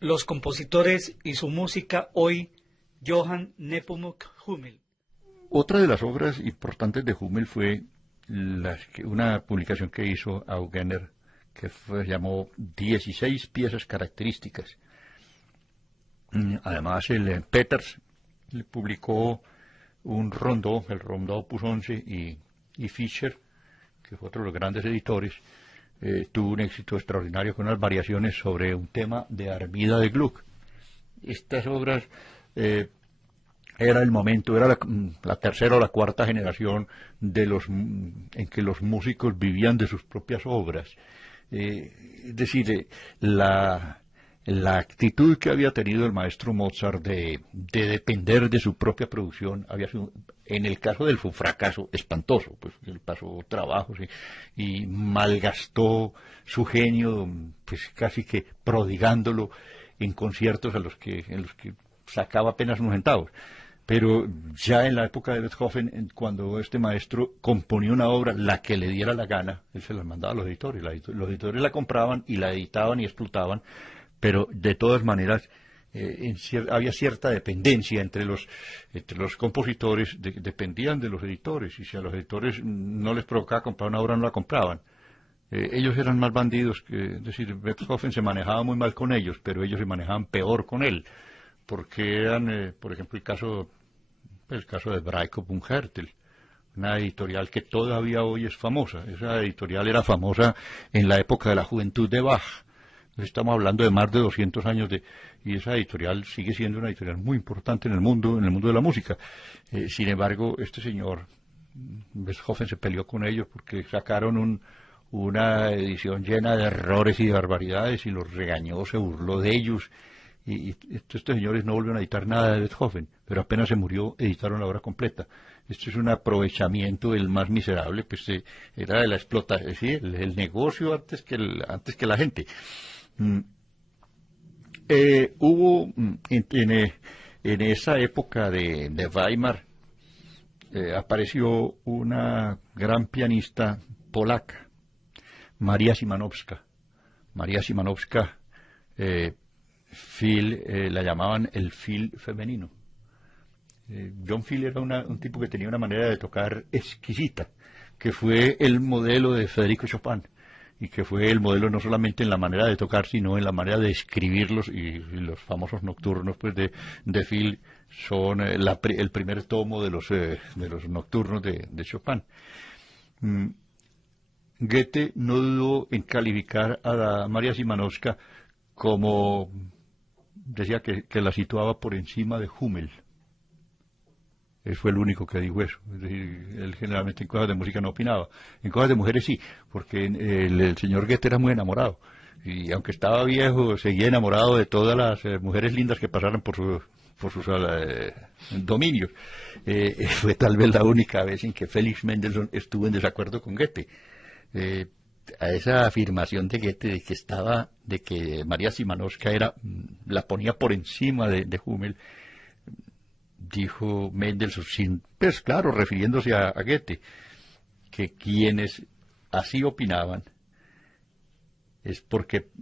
Los compositores y su música hoy, Johann Nepomuk Hummel. Otra de las obras importantes de Hummel fue una publicación que hizo Augener, que llamó 16 piezas características. Además, el Peters le publicó un rondó, el rondó Opus 11, y Fischer, que fue otro de los grandes editores, tuvo un éxito extraordinario con unas variaciones sobre un tema de Armida de Gluck. Estas obras era el momento, era la tercera o la cuarta generación en que los músicos vivían de sus propias obras. Es decir, la actitud que había tenido el maestro Mozart de depender de su propia producción había sido, en el caso de él, fue un fracaso espantoso, pues él pasó trabajos y malgastó su genio, pues casi que prodigándolo en conciertos en los que sacaba apenas unos centavos. Pero ya en la época de Beethoven, cuando este maestro componía una obra, la que le diera la gana, él se la mandaba a los editores. Los editores la compraban y la editaban y explotaban, pero de todas maneras había cierta dependencia entre los compositores, dependían de los editores, y si a los editores no les provocaba comprar una obra, no la compraban. Ellos eran más bandidos, es decir, Beethoven se manejaba muy mal con ellos, pero ellos se manejaban peor con él, porque eran, por ejemplo, el caso de Breitkopf und Härtel, una editorial que todavía hoy es famosa. Esa editorial era famosa en la época de la juventud de Bach. Estamos hablando de más de 200 años y esa editorial sigue siendo una editorial muy importante en el mundo de la música. Sin embargo, este señor Beethoven se peleó con ellos porque sacaron una edición llena de errores y de barbaridades y los regañó, se burló de ellos. Y estos señores no volvieron a editar nada de Beethoven, pero apenas se murió, editaron la obra completa. Esto es un aprovechamiento del más miserable, pues era de la explotación, sí, el negocio antes que la gente. Hubo en esa época de Weimar, apareció una gran pianista polaca, María Szymanowska. María Szymanowska, Phil, la llamaban el Phil femenino. John Phil era un tipo que tenía una manera de tocar exquisita, que fue el modelo de Federico Chopin, y que fue el modelo no solamente en la manera de tocar, sino en la manera de escribirlos, y los famosos nocturnos pues de Phil son el primer tomo de los nocturnos de Chopin. Goethe no dudó en calificar a la María Szymanowska como, decía que la situaba por encima de Hummel. Él fue el único que dijo eso. Es decir, él generalmente en cosas de música no opinaba. En cosas de mujeres sí, porque el señor Goethe era muy enamorado. Y aunque estaba viejo, seguía enamorado de todas las mujeres lindas que pasaran por sus dominios. Fue tal vez la única vez en que Felix Mendelssohn estuvo en desacuerdo con Goethe. A esa afirmación de Goethe de que María Szymanowska la ponía por encima de Hummel, dijo Mendelssohn, pues claro, refiriéndose a Goethe, que quienes así opinaban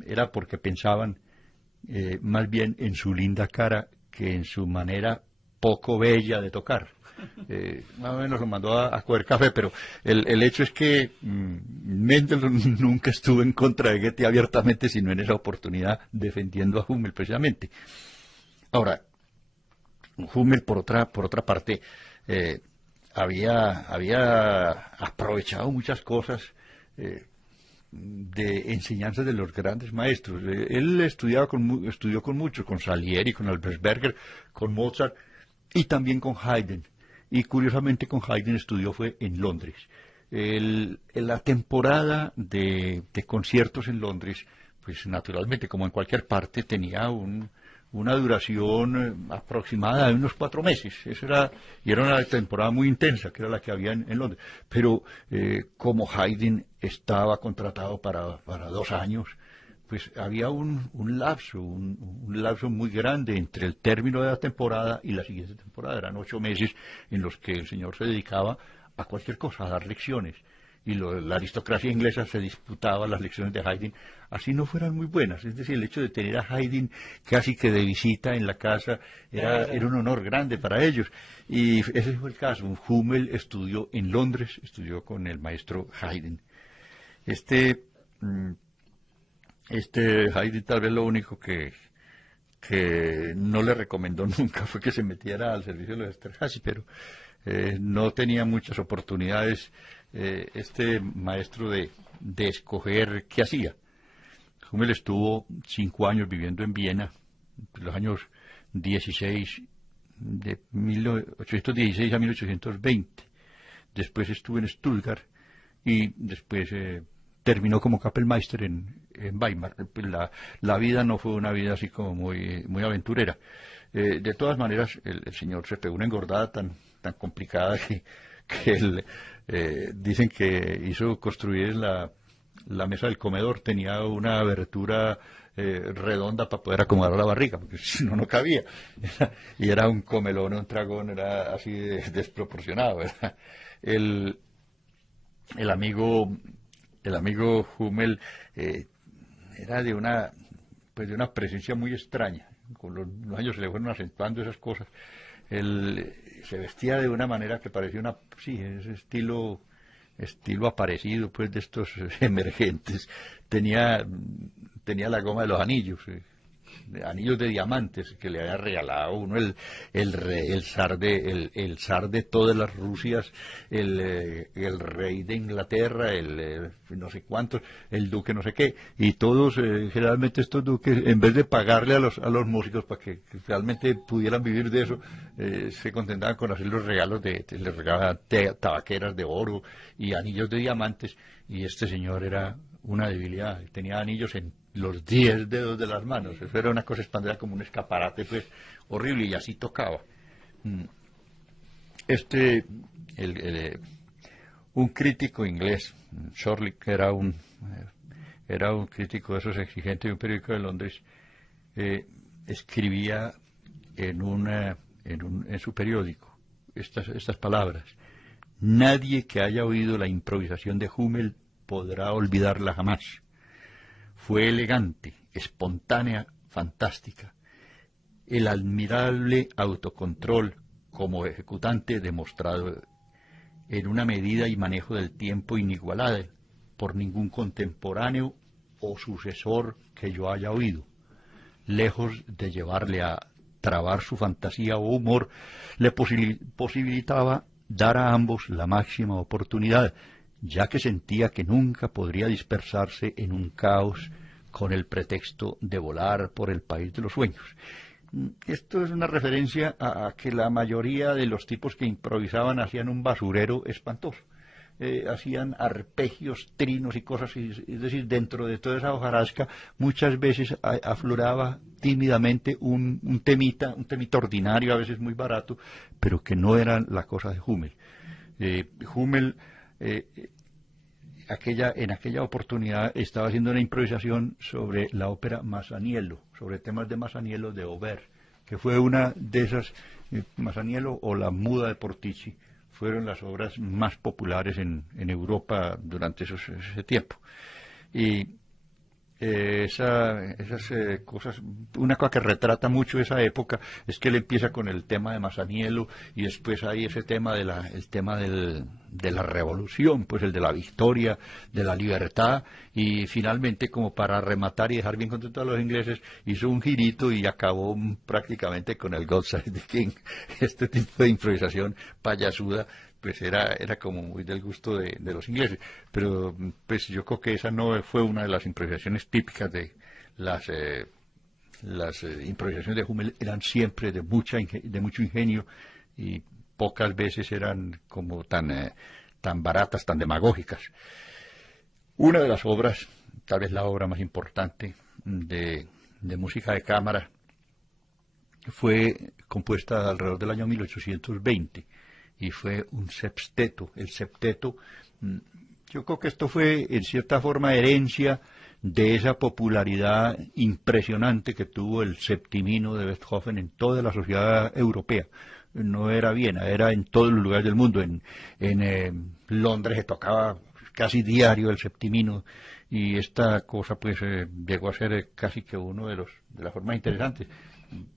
era porque pensaban más bien en su linda cara que en su manera poco bella de tocar. Más o menos lo mandó a coger café, pero el hecho es que Mendelssohn nunca estuvo en contra de Goethe abiertamente, sino en esa oportunidad defendiendo a Hummel precisamente. Ahora, Hummel por otra parte había aprovechado muchas cosas de enseñanzas de los grandes maestros. Él estudió con muchos, con Salieri, con Albersberger, con Mozart y también con Haydn. Y curiosamente con Haydn estudió fue en Londres. La temporada de conciertos en Londres, pues naturalmente como en cualquier parte tenía una duración aproximada de unos 4 meses. Y era una temporada muy intensa, que era la que había en Londres. Pero como Haydn estaba contratado para 2 años, pues había un lapso muy grande entre el término de la temporada y la siguiente temporada. Eran 8 meses en los que el señor se dedicaba a cualquier cosa, a dar lecciones. y la aristocracia inglesa se disputaba las lecciones de Haydn, así no fueran muy buenas. Es decir, el hecho de tener a Haydn casi que de visita en la casa era un honor grande para ellos. Y ese fue el caso. Hummel estudió en Londres, estudió con el maestro Haydn. Este Haydn tal vez lo único que no le recomendó nunca fue que se metiera al servicio de los Esterházy, pero no tenía muchas oportunidades este maestro de escoger qué hacía. Hummel estuvo 5 años viviendo en Viena, entre los años 16, de 1816 a 1820. Después estuvo en Stuttgart y después terminó como Kapellmeister en Weimar. La vida no fue una vida así como muy aventurera. De todas maneras, el señor se pegó una engordada tan complicada que dicen que hizo construir la mesa del comedor, tenía una abertura redonda para poder acomodar la barriga, porque si no, no cabía. Y era un comelón, un tragón, era así desproporcionado, ¿verdad? El amigo Hummel era de una presencia muy extraña. Con los años se le fueron acentuando esas cosas. Él se vestía de una manera que parecía ese estilo aparecido pues de estos emergentes. Tenía la goma de los anillos, anillos de diamantes que le había regalado uno el zar de todas las Rusias, el rey de Inglaterra, no sé cuántos, el duque no sé qué, y todos generalmente estos duques, en vez de pagarle a los músicos para que realmente pudieran vivir de eso, se contentaban con hacer los regalos les regalaban tabaqueras de oro y anillos de diamantes, y este señor era una debilidad, tenía anillos en los 10 dedos de las manos. Eso era una cosa espantosa, como un escaparate pues horrible, y así tocaba. Un crítico inglés, Shorley, que era un crítico de esos exigentes de un periódico de Londres, escribía en su periódico estas palabras: nadie que haya oído la improvisación de Hummel podrá olvidarla jamás. Fue elegante, espontánea, fantástica. El admirable autocontrol como ejecutante demostrado en una medida y manejo del tiempo inigualable por ningún contemporáneo o sucesor que yo haya oído. Lejos de llevarle a trabar su fantasía o humor, le posibilitaba dar a ambos la máxima oportunidad, ya que sentía que nunca podría dispersarse en un caos con el pretexto de volar por el país de los sueños. Esto es una referencia a que la mayoría de los tipos que improvisaban hacían un basurero espantoso. Hacían arpegios, trinos y cosas, es decir, dentro de toda esa hojarasca muchas veces afloraba tímidamente un temita ordinario, a veces muy barato, pero que no era la cosa de Hummel. Hummel en aquella oportunidad estaba haciendo una improvisación sobre la ópera Masaniello, sobre temas de Masaniello de Auber, que fue una de esas, Masaniello o La Muda de Portici, fueron las obras más populares en Europa durante ese tiempo. Y esas cosas, una cosa que retrata mucho esa época es que él empieza con el tema de Masaniello y después hay ese tema de la revolución, pues el de la victoria, de la libertad, y finalmente, como para rematar y dejar bien contentos a los ingleses, hizo un girito y acabó prácticamente con el God Save the King. Este tipo de improvisación payasuda pues era como muy del gusto de los ingleses, pero pues yo creo que esa no fue una de las improvisaciones típicas de las improvisaciones de Hummel. Eran siempre de mucho ingenio y pocas veces eran como tan baratas, tan demagógicas. Una de las obras, tal vez la obra más importante de música de cámara, fue compuesta alrededor del año 1820 y fue un septeto. El septeto, yo creo que esto fue en cierta forma herencia de esa popularidad impresionante que tuvo el septimino de Beethoven en toda la sociedad europea. No era Viena, era en todos los lugares del mundo. En Londres se tocaba casi diario el septimino, y esta cosa pues llegó a ser casi que uno de las formas interesantes.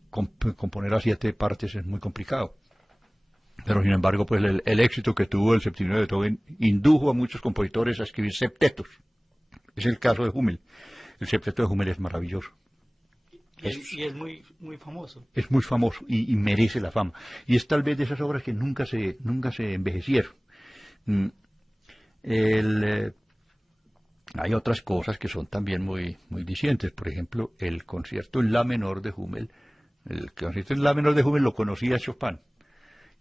Componer a 7 partes es muy complicado. Pero sin embargo, pues el éxito que tuvo el septimino de Beethoven indujo a muchos compositores a escribir septetos. Es el caso de Hummel. El septeto de Hummel es maravilloso. Y es muy, muy famoso. Es muy famoso y merece la fama. Y es tal vez de esas obras que nunca se envejecieron. Hay otras cosas que son también muy, muy dicientes. Por ejemplo, el concierto en la menor de Hummel. El concierto en la menor de Hummel lo conocía Chopin.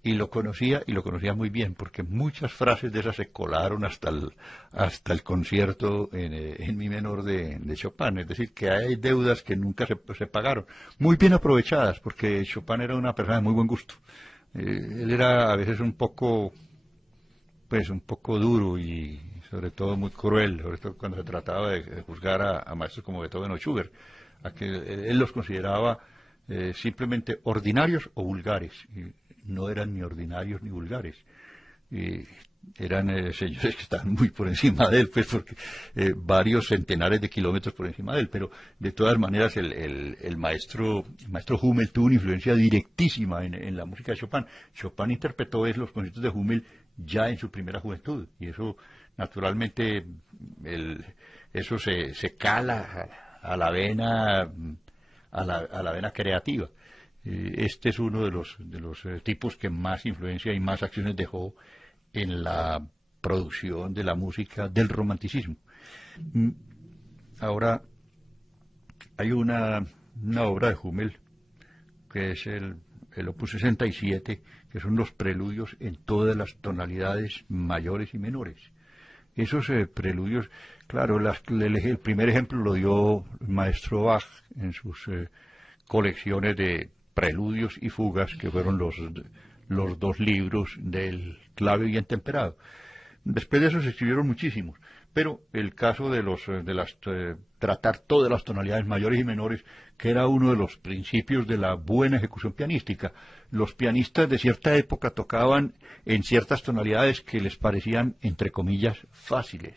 Y lo conocía muy bien, porque muchas frases de esas se colaron hasta el concierto en mi menor de Chopin. Es decir, que hay deudas que nunca se pagaron. Muy bien aprovechadas, porque Chopin era una persona de muy buen gusto. Él era a veces un poco duro y sobre todo muy cruel, sobre todo cuando se trataba de juzgar a maestros como Beethoven o Schubert, a que él los consideraba simplemente ordinarios o vulgares. Y no eran ni ordinarios ni vulgares. Eran señores que estaban muy por encima de él, pues porque varios centenares de kilómetros por encima de él, pero de todas maneras el maestro Hummel tuvo una influencia directísima en la música de Chopin. Chopin interpretó los conciertos de Hummel ya en su primera juventud, y eso naturalmente eso se cala a la vena creativa. Este es uno de los tipos que más influencia y más acciones dejó en la producción de la música del romanticismo. Ahora, hay una obra de Hummel, que es el Opus 67, que son los preludios en todas las tonalidades mayores y menores. Esos preludios, claro, el primer ejemplo lo dio el maestro Bach en sus colecciones de preludios y fugas, que fueron los 2 libros del clave bien temperado. Después de eso se escribieron muchísimos, pero el caso de tratar todas las tonalidades mayores y menores, que era uno de los principios de la buena ejecución pianística. Los pianistas de cierta época tocaban en ciertas tonalidades que les parecían, entre comillas, fáciles,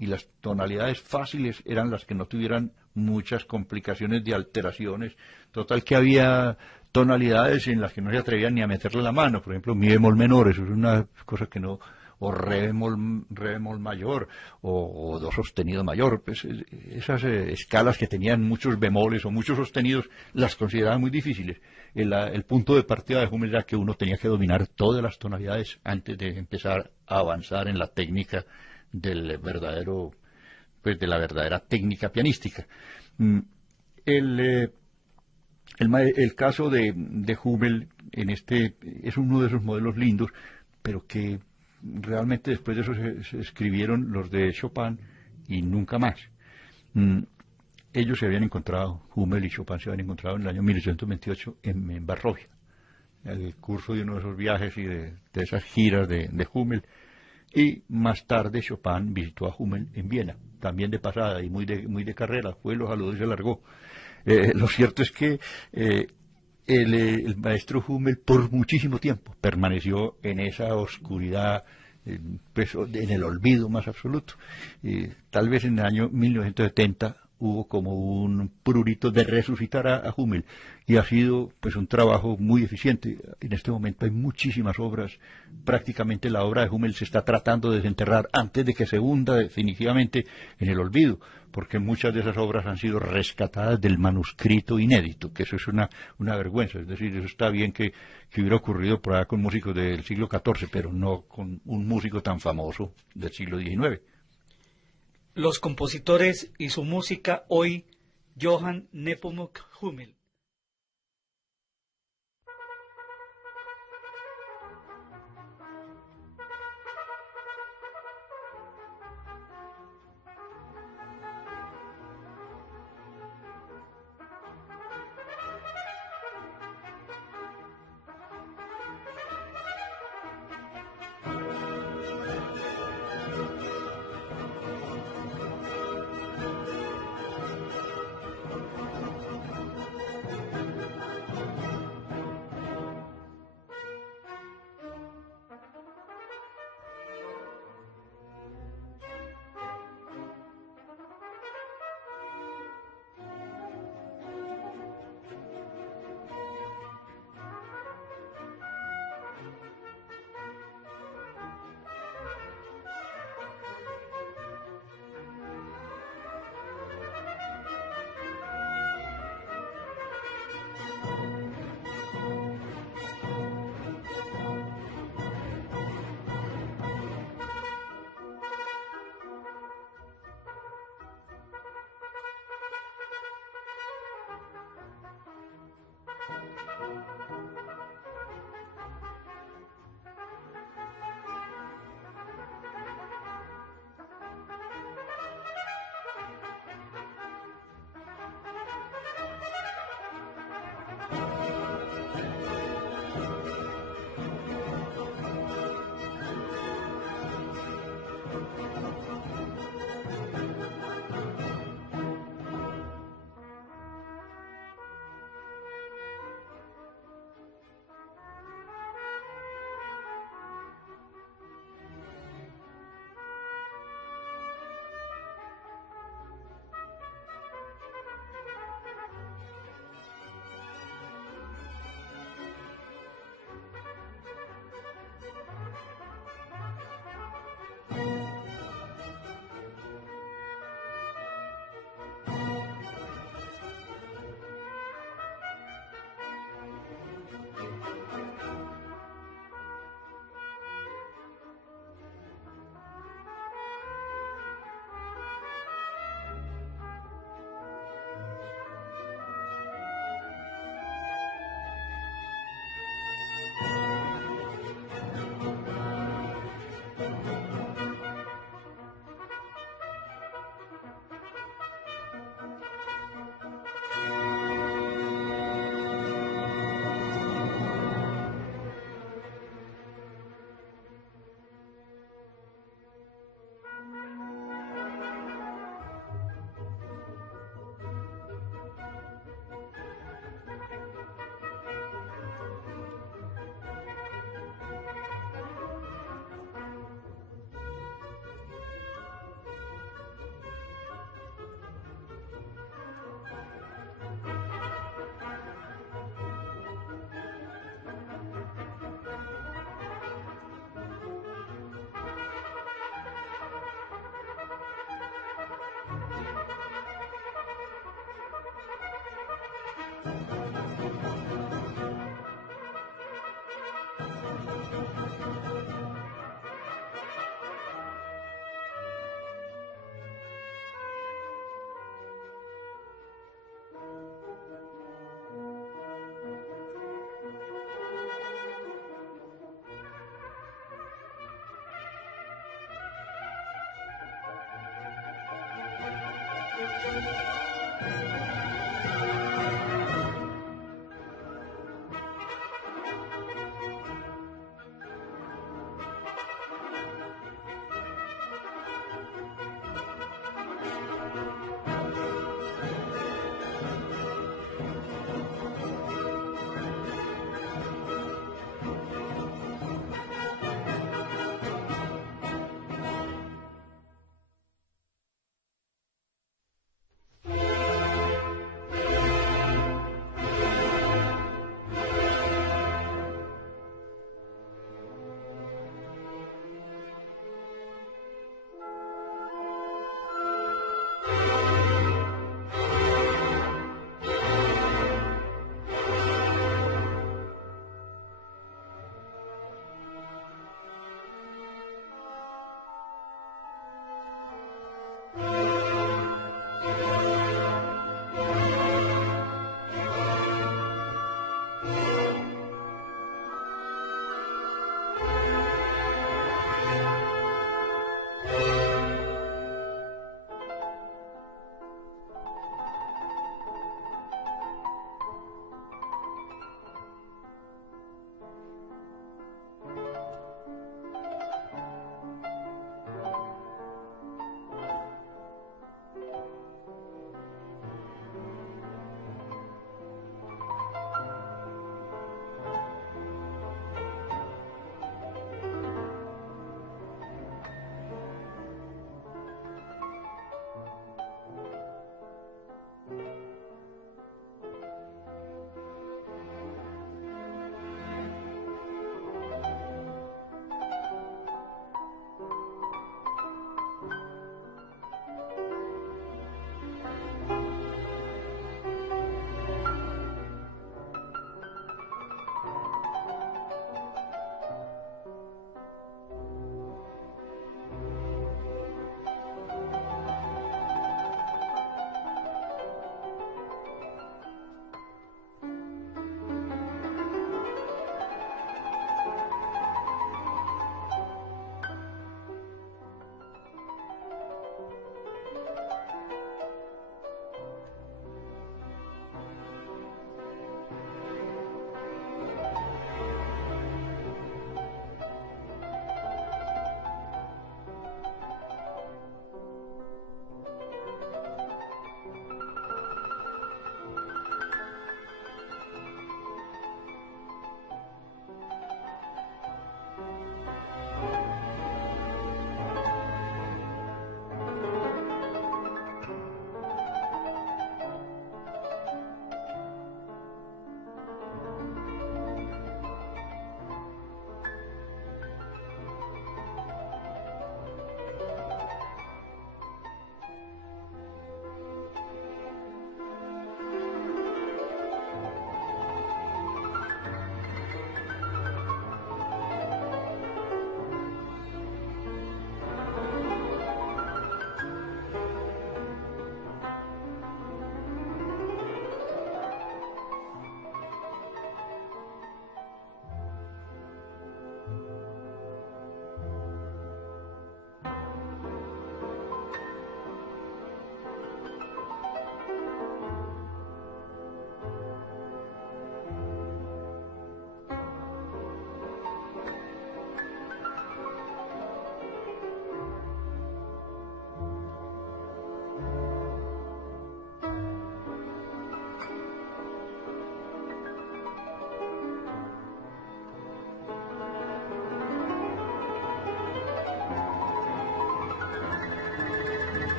y las tonalidades fáciles eran las que no tuvieran muchas complicaciones de alteraciones. Total que había tonalidades en las que no se atrevían ni a meterle la mano, por ejemplo, mi bemol menor, eso es una cosa que no, o re bemol mayor, o do sostenido mayor, pues esas escalas que tenían muchos bemoles o muchos sostenidos, las consideraban muy difíciles. El punto de partida de Hummel era que uno tenía que dominar todas las tonalidades antes de empezar a avanzar en la técnica de la verdadera técnica pianística. El caso de Hummel es uno de esos modelos lindos, pero que realmente después de eso se escribieron los de Chopin y nunca más. Ellos se habían encontrado, Hummel y Chopin se habían encontrado en el año 1828 en Varsovia, en el curso de uno de esos viajes y de esas giras de Hummel. Y más tarde Chopin visitó a Hummel en Viena, también de pasada y muy de carrera, fue, lo saludó y se largó. Lo cierto es que el maestro Hummel por muchísimo tiempo permaneció en esa oscuridad, pues, en el olvido más absoluto. Tal vez en el año 1970 hubo como un prurito de resucitar a Hummel, y ha sido pues un trabajo muy eficiente. En este momento hay muchísimas obras, prácticamente la obra de Hummel se está tratando de desenterrar antes de que se hunda definitivamente en el olvido, porque muchas de esas obras han sido rescatadas del manuscrito inédito, que eso es una vergüenza. Es decir, eso está bien que hubiera ocurrido por allá con músicos del siglo XIV, pero no con un músico tan famoso del siglo XIX. Los compositores y su música hoy, Johann Nepomuk Hummel.